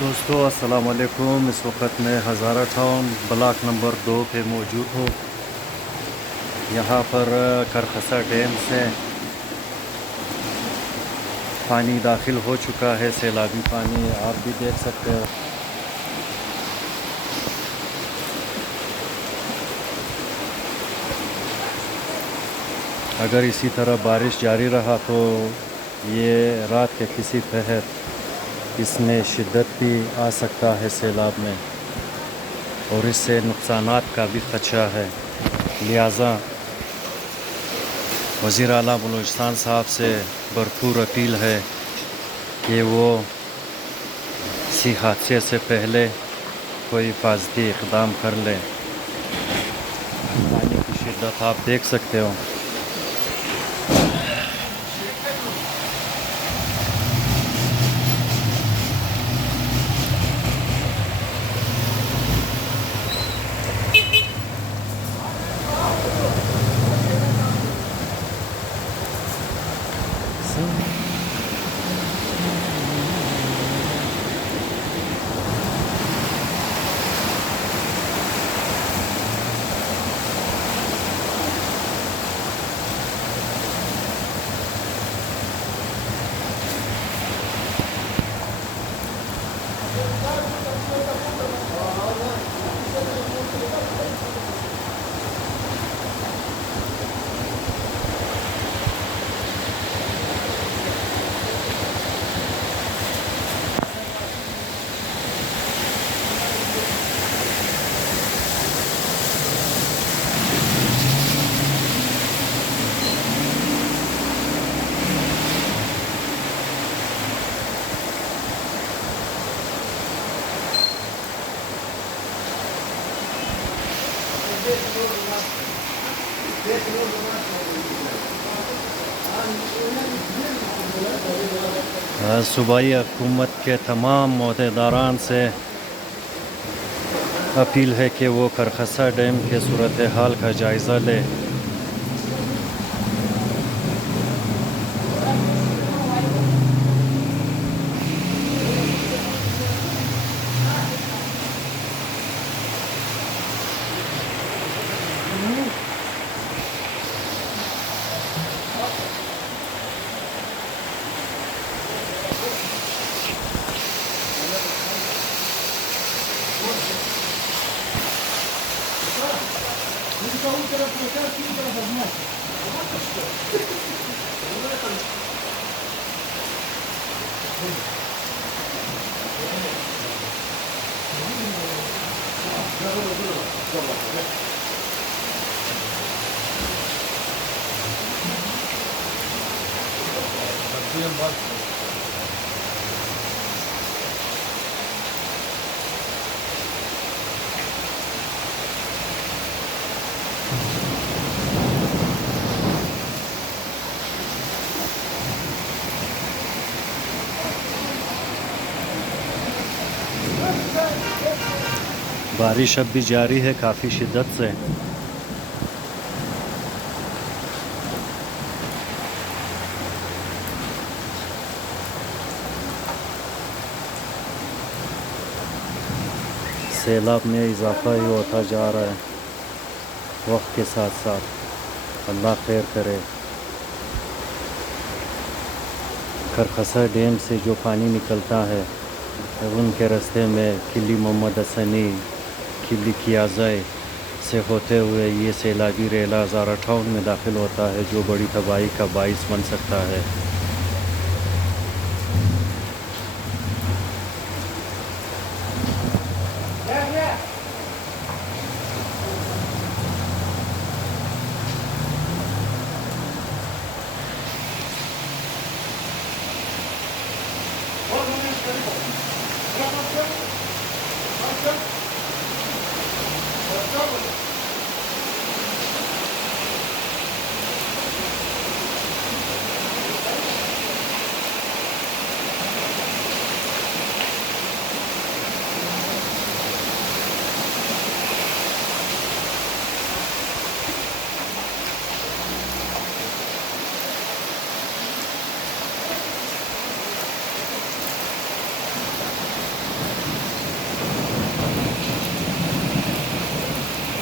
दोस्तों अस्सलाम वालेकुम। इस वक्त मैं हज़ारा टाउन ब्लॉक नंबर 2 पे मौजूद हूँ। यहाँ पर करखसा डैम से पानी दाखिल हो चुका है, सैलाबी पानी आप भी देख सकते हो। अगर इसी तरह बारिश जारी रहा तो ये रात के किसी पहर इसमें शिद्दत भी आ सकता है सैलाब में, और इससे नुकसानात का भी खदशा है। लिहाजा वज़ीर आला बलूचिस्तान साहब से भरपूर अपील है कि वो इसी हादसे से पहले कोई हिफाजती इक़दाम कर लें। पानी की शिद्दत आप देख सकते हो। सूबाई हुकूमत के तमाम मोहदेदारान से अपील है कि वो करखसा डैम के सूरत हाल का जायज़ा ले। बारिश अब भी जारी है काफ़ी शिद्दत से। सैलाब में इजाफा ही होता जा रहा है वक्त के साथ साथ। अल्लाह खैर करे। करखसा डैम से जो पानी निकलता है उनके रास्ते में किली मोहम्मद हसनी, किली कियाज़ाए से होते हुए ये सैलाबी रेला हज़ारा टाउन में दाखिल होता है, जो बड़ी तबाही का बाइस बन सकता है।